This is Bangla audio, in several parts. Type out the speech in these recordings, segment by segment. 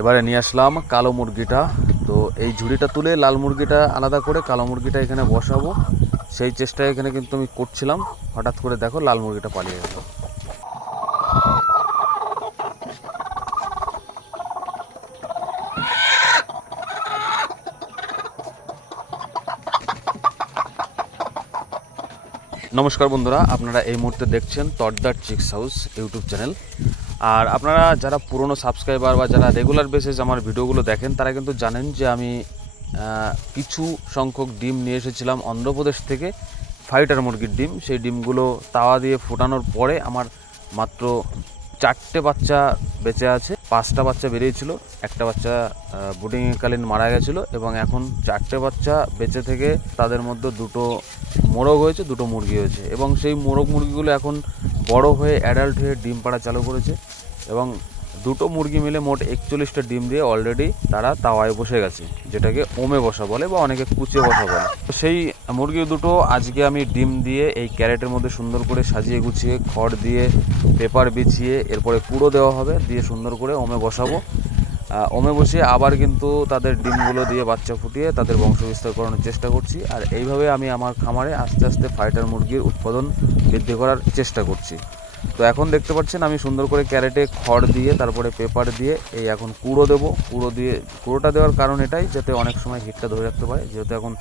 এবারে নিয়ে আসলাম কালো মুরগিটা। তো এই ঝুড়িটা তুলে লাল মুরগিটা আলাদা করে কালো মুরগিটা এখানে বসাবো। সেই চেষ্টায় এখানে কিন্তু আমি করছিলাম। হঠাৎ করে দেখো লাল মুরগিটা পালিয়ে গেল। নমস্কার বন্ধুরা, আপনারা এই মুহূর্তে দেখছেন তডদার চিক্স হাউস ইউটিউব চ্যানেল। আর আপনারা যারা পুরনো সাবস্ক্রাইবার বা যারা রেগুলার বেসিস আমার ভিডিওগুলো দেখেন, তারা কিন্তু জানেন যে আমি কিছু সংখ্যক ডিম নিয়ে এসেছিলাম অন্ধ্রপ্রদেশ থেকে ফাইটার মুরগির ডিম। সেই ডিমগুলো তাওয়া দিয়ে ফোটানোর পরে আমার মাত্র চারটে বাচ্চা বেঁচে আছে। পাঁচটা বাচ্চা বেরিয়েছিল, একটা বাচ্চা বুডিংকালীন মারা গেছিল এবং এখন চারটে বাচ্চা বেঁচে থেকে তাদের মধ্যে দুটো মোরগ হয়েছে, দুটো মুরগি হয়েছে এবং সেই মোরগ মুরগিগুলো এখন বড় হয়ে অ্যাডাল্ট হয়ে ডিম পাড়া চালু করেছে। এবং দুটো মুরগি মিলে মোট একচল্লিশটা ডিম দিয়ে অলরেডি তারা তাওয়ায় বসে গেছে, যেটাকে ওমে বসা বলে বা অনেকে কুচে বসা বলে। সেই মুরগি দুটো, আজকে আমি ডিম দিয়ে এই ক্যারেটের মধ্যে সুন্দর করে সাজিয়ে গুছিয়ে খড় দিয়ে পেপার বিছিয়ে এরপরে কুড়ো দেওয়া হবে, দিয়ে সুন্দর করে ওমে বসাবো। ওমে বসিয়ে আবার কিন্তু তাদের ডিমগুলো দিয়ে বাচ্চা ফুটিয়ে তাদের বংশ বিস্তার করানোর চেষ্টা করছি। আর এইভাবে আমি আমার খামারে আস্তে আস্তে ফাইটার মুরগির উৎপাদন বৃদ্ধি করার চেষ্টা করছি। তো এখন দেখতে পাচ্ছেন আমি সুন্দর করে ক্যারেটে খড় দিয়ে, তারপরে পেপার দিয়ে এই এখন কুড়ো দেবো। কুড়ো দিয়ে, কুড়োটা দেওয়ার কারণ এটাই যাতে অনেক সময় হিটটা ধরে রাখতে পারে। যেহেতু এখন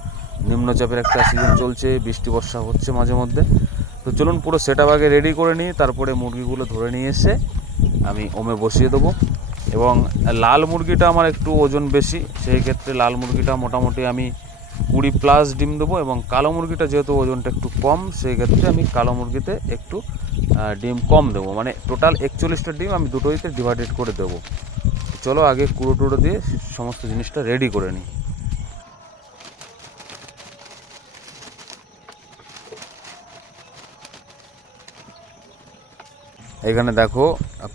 নিম্নচাপের একটা সিজন চলছে, বৃষ্টি, বর্ষা হচ্ছে মাঝে মধ্যে। তো চলুন পুরো সেট আগে রেডি করে নিই, তারপরে মুরগিগুলো ধরে নিয়ে এসে আমি ওমে বসিয়ে দেবো। এবং লাল মুরগিটা আমার একটু ওজন বেশি, সেই ক্ষেত্রে লাল মুরগিটা মোটামুটি আমি কুড়ি প্লাস ডিম দেবো এবং কালো মুরগিটা যেহেতু ওজনটা একটু কম সেই ক্ষেত্রে আমি কালো মুরগিতে একটু ডিম কম দেবো। মানে টোটাল একচল্লিশটা ডিম আমি দুটোইতে ডিভাইডেড করে দেবো। চলো আগে কুড়ো টুড়ো দিয়ে সমস্ত জিনিসটা রেডি করে নিই। এখানে দেখো,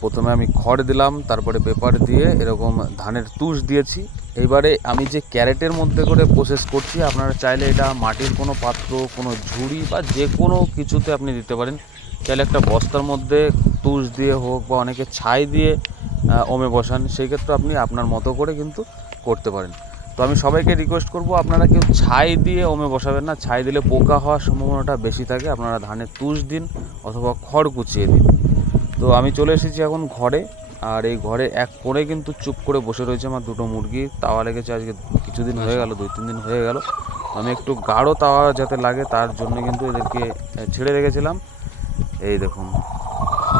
প্রথমে আমি খড় দিলাম, তারপরে পেপার দিয়ে এরকম ধানের তুষ দিয়েছি। এবারে আমি যে ক্যারেটের মধ্যে করে প্রসেস করছি, আপনারা চাইলে এটা মাটির কোনো পাত্র, কোনো ঝুড়ি বা যে কোনো কিছুতে আপনি দিতে পারেন। চাইলে একটা বস্তার মধ্যে তুষ দিয়ে হোক বা অনেকে ছাই দিয়ে ওমে বসান, সেই ক্ষেত্রে আপনি আপনার মতো করে কিন্তু করতে পারেন। তো আমি সবাইকে রিকোয়েস্ট করব, আপনারা কেউ ছাই দিয়ে ওমে বসাবেন না। ছাই দিলে পোকা হওয়ার সম্ভাবনাটা বেশি থাকে। আপনারা ধানের তুষ দিন অথবা খড় কুচিয়ে দিন। তো আমি চলে এসেছি এখন ঘরে। আর এই ঘরে এক কোণে কিন্তু চুপ করে বসে রয়েছে আমার দুটো মুরগি। তাওয়া লেগেছে আজকে কিছুদিন হয়ে গেল, দুই তিন দিন হয়ে গেল। আমি একটু গাঢ় তাওয়া যাতে লাগে, তার জন্য কিন্তু এদেরকে ছেড়ে রেখেছিলাম। এই দেখুন,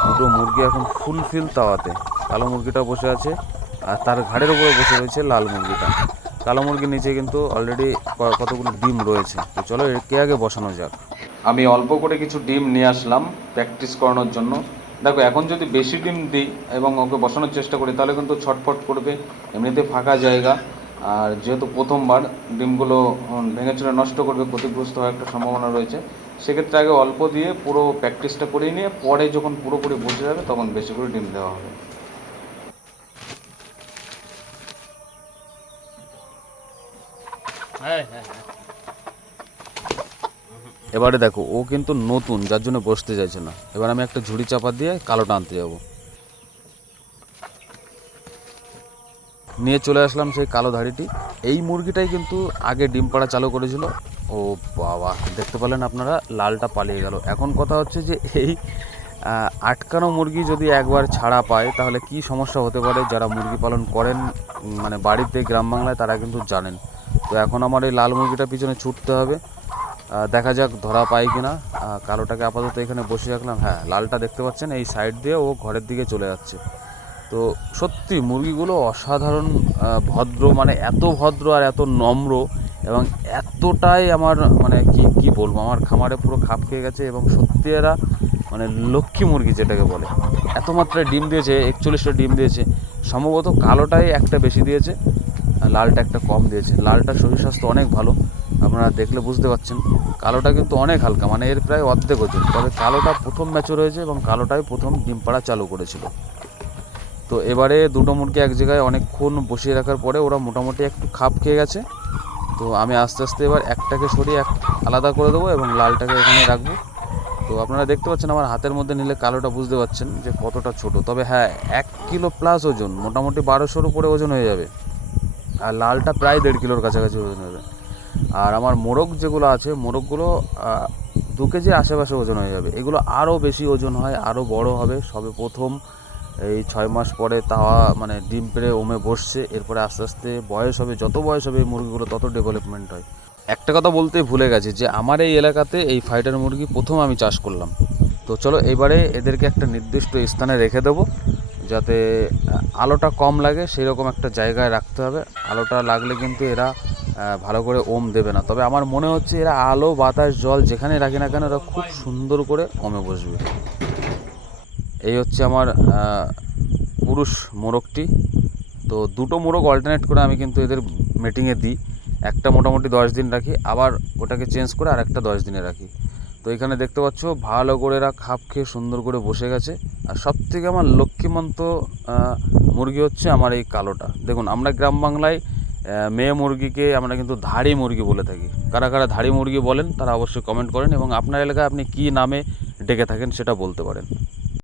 দুটো মুরগি এখন ফুলফিল তাওয়াতে। কালো মুরগিটা বসে আছে, আর তার ঘাড়ের উপরে বসে রয়েছে লাল মুরগিটা। কালো মুরগির নিচে কিন্তু অলরেডি কতগুলো ডিম রয়েছে। তো চলো একে আগে বসানো যাক? আমি অল্প করে কিছু ডিম নিয়ে আসলাম প্র্যাকটিস করানোর জন্য। দেখো, এখন যদি বেশি ডিম দিই এবং ওকে বসানোর চেষ্টা করি, তাহলে কিন্তু ছটফট করবে, এমনিতে ফাঁকা জায়গা। আর যেহেতু প্রথমবার ডিমগুলো ভেঙে চুরে নষ্ট করবে, ক্ষতিগ্রস্ত হওয়ার একটা সম্ভাবনা রয়েছে, সেক্ষেত্রে আগে অল্প দিয়ে পুরো প্র্যাকটিসটা করে নিয়ে, পরে যখন পুরোপুরি বসে যাবে, তখন বেশি করে ডিম দেওয়া হবে। এবারে দেখো, ও কিন্তু নতুন, যার জন্য বসতে চাইছে না। এবার আমি একটা ঝুড়ি চাপা দিয়ে কালোটা আনতে যাব। নিয়ে চলে আসলাম সেই কালো ধাড়িটি। এই মুরগিটাই কিন্তু আগে ডিম পাড়া চালু করেছিল। ও বাবা, দেখতে পেলেন আপনারা, লালটা পালিয়ে গেল। এখন কথা হচ্ছে যে এই আটকানো মুরগি যদি একবার ছাড়া পায়, তাহলে কি সমস্যা হতে পারে? যারা মুরগি পালন করেন মানে বাড়িতে গ্রাম বাংলায়, তারা কিন্তু জানেন। তো এখন আমার এই লাল মুরগিটার পিছনে ছুটতে হবে। দেখা যাক ধরা পাই কিনা। কালোটাকে আপাতত এখানে বসে রাখলাম। হ্যাঁ লালটা দেখতে পাচ্ছেন, এই সাইড দিয়ে ও ঘরের দিকে চলে যাচ্ছে। তো সত্যি মুরগিগুলো অসাধারণ ভদ্র মানে এত ভদ্র আর এত নম্র এবং এতটাই আমার মানে কি কি বলব, আমার খামারে পুরো খাপ খেয়ে গেছে এবং সত্যি এরা মানে লক্ষ্মী মুরগি যেটাকে বলে, এত মাত্রায় ডিম দিয়েছে, একচল্লিশটা ডিম দিয়েছে। সম্ভবত কালোটাই একটা বেশি দিয়েছে, লালটা একটা কম দিয়েছে। লালটা শরীর স্বাস্থ্য অনেক ভালো। আপনারা দেখলে বুঝতে পারছেন। কালোটা কিন্তু অনেক হালকা মানে এর প্রায় অর্ধেক ওজন। তবে কালোটা প্রথম ম্যাচও রয়েছে এবং কালোটাই প্রথম ডিম পাড়া চালু করেছিল। তো এবারে দুটো মুরগি এক জায়গায় অনেকক্ষণ বসিয়ে রাখার পরে ওরা মোটামুটি একটু খাপ খেয়ে গেছে। তো আমি আস্তে আস্তে এবার একটাকে সরিয়ে এক আলাদা করে দেবো এবং লালটাকে এখানে রাখব। তো আপনারা দেখতে পাচ্ছেন আমার হাতের মধ্যে নিলে কালোটা বুঝতে পারছেন যে কতটা ছোট। তবে হ্যাঁ এক কিলো প্লাস ওজন, মোটামুটি বারোশোর উপরে ওজন হয়ে যাবে। আর লালটা প্রায় দেড় কিলোর কাছাকাছি ওজন হবে আর আমার মোরগ যেগুলো আছে, মোরগগুলো দু কেজির আশেপাশে ওজন হয়ে যাবে। এগুলো আরও বেশি ওজন হয়, আরও বড় হবে। সবে প্রথম এই ছয় মাস পরে তাওয়া মানে ডিম পেড়ে ওমে বসছে। এরপরে আস্তে আস্তে বয়স হবে, যত বয়স হবে এই মুরগিগুলো, তত ডেভেলপমেন্ট হয়। একটা কথা বলতে ভুলে গেছি যে, আমার এই এলাকাতে এই ফাইটার মুরগি প্রথম আমি চাষ করলাম। তো চলো, এবারে এদেরকে একটা নির্দিষ্ট স্থানে রেখে দেবো, যাতে আলোটা কম লাগে সেই রকম একটা জায়গায় রাখতে হবে। আলোটা লাগলে কিন্তু এরা ভালো করে ওম দেবে না। তবে আমার মনে হচ্ছে এরা আলো, বাতাস, জল যেখানে রাখি না কেন, এরা খুব সুন্দর করে ওমে বসবে। এই হচ্ছে আমার পুরুষ মোরগটি। তো দুটো মোরগ অল্টারনেট করে আমি কিন্তু এদের মিটিংয়ে দিই। একটা মোটামুটি দশ দিন রাখি, আবার ওটাকে চেঞ্জ করে আর একটা দশ দিনে রাখি। তো এখানে দেখতে পাচ্ছ, ভালো করে এরা খাপ খেয়ে সুন্দর করে বসে গেছে। আর সব থেকে আমার লক্ষ্মীমন্ত মুরগি হচ্ছে আমার এই কালোটা। দেখুন, আমরা গ্রাম বাংলায় মেয়ে মুরগিকে আমরা কিন্তু ধাড়ি মুরগি বলে থাকি। কারা কারা ধাড়ি মুরগি বলেন, তারা অবশ্যই কমেন্ট করেন এবং আপনার এলাকায় আপনি কী নামে ডেকে থাকেন সেটা বলতে পারেন।